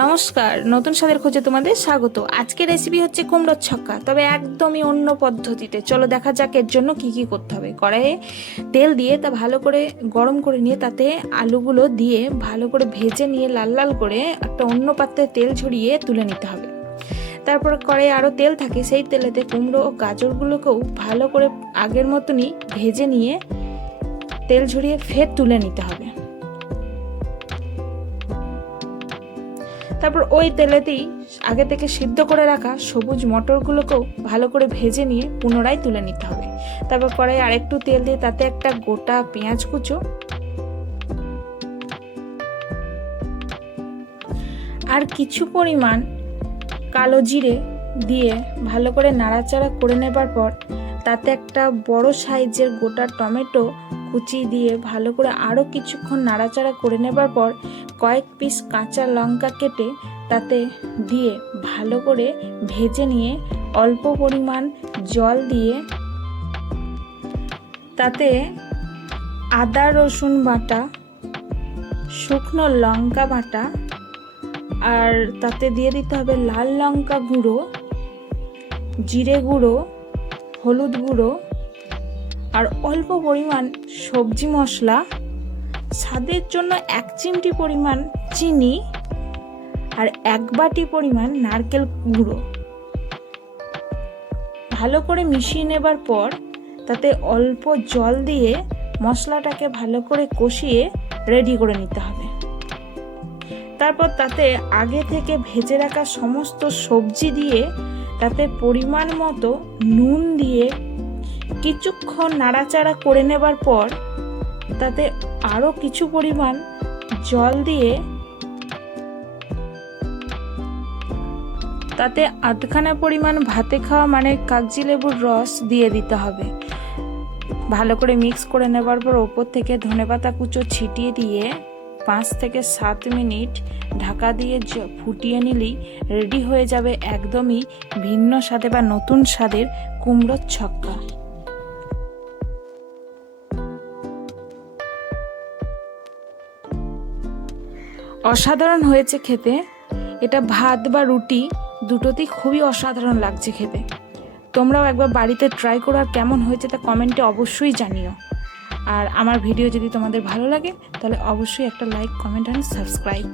নমস্কার, নতুন স্বাদের খোঁজে তোমাদের স্বাগত। আজকের রেসিপি হচ্ছে কুমড়োর ছক্কা, তবে একদমই অন্য পদ্ধতিতে। চলো দেখা যাক এর জন্য কি কি করতে হবে। কড়াইয়ে তেল দিয়ে তা ভালো করে গরম করে নিয়ে তাতে আলুগুলো দিয়ে ভালো করে ভেজে নিয়ে লাল লাল করে একটা অন্য পাত্রে তেল ঝরিয়ে তুলে নিতে হবে। তারপর কড়াইয়ে আরও তেল থাকে, সেই তেলেতে কুমড়ো ও গাজরগুলোকেও ভালো করে আগের মতনই ভেজে নিয়ে তেল ঝরিয়ে ফের তুলে নিতে হবে। তারপর ওই তেলেতেই আগে থেকে সিদ্ধ করে রাখা সবুজ মটরগুলোকেও ভালো করে ভেজে নিয়ে পুনরায় তুলে নিতে হবে। তারপর কড়াই আরেকটু তেল দিয়ে তাতে একটা গোটা পেঁয়াজ কুচো আর কিছু পরিমাণ কালো জিরে দিয়ে ভালো করে নাড়াচাড়া করে নেবার পর তাতে একটা বড় সাইজের গোটা টমেটো কুচি দিয়ে ভালো করে আরও কিছুক্ষণ নাড়াচাড়া করে নেবার পর কয়েক পিস কাঁচা লঙ্কা কেটে তাতে দিয়ে ভালো করে ভেজে নিয়ে অল্প পরিমাণ জল দিয়ে তাতে আদা রসুন বাটা, শুকনো লঙ্কা বাটা আর তাতে দিয়ে দিতে হবে লাল লঙ্কা গুঁড়ো, জিরে গুঁড়ো, হলুদ গুঁড়ো আর অল্প পরিমাণ সবজি মশলা, স্বাদের জন্য 1 চিমটি পরিমাণ চিনি আর 1 বাটি পরিমাণ নারকেল গুঁড়ো। ভালো করে মিশিয়ে নেবার পর তাতে অল্প জল দিয়ে মশলাটাকে ভালো করে কষিয়ে রেডি করে নিতে হবে। তারপর তাতে আগে থেকে ভেজে রাখা সমস্ত সবজি দিয়ে তাতে পরিমাণ মতো নুন দিয়ে কিছুক্ষণ নাড়াচাড়া করে নেবার পর তাতে আরও কিছু পরিমাণ জল দিয়ে তাতে আধখানা পরিমাণ ভাতে খাওয়া মানে কাগজি লেবুর রস দিয়ে দিতে হবে। ভালো করে মিক্স করে নেবার পর ওপর থেকে ধনেপাতা কুচো ছিটিয়ে দিয়ে 5 থেকে 7 মিনিট ঢাকা দিয়ে ফুটিয়ে নিলেই রেডি হয়ে যাবে একদমই ভিন্ন স্বাদে বা নতুন স্বাদের কুমড়োর ছক্কা। অসাধারণ হয়েছে খেতে। এটা ভাত বা রুটি দুটোতেই খুবই অসাধারণ লাগছে খেতে। তোমরাও একবার বাড়িতে ট্রাই করো, আর কেমন হয়েছে তা কমেন্টে অবশ্যই জানিও। আর আমার ভিডিও যদি তোমাদের ভালো লাগে তাহলে অবশ্যই একটা লাইক, কমেন্ট অ্যান্ড সাবস্ক্রাইব।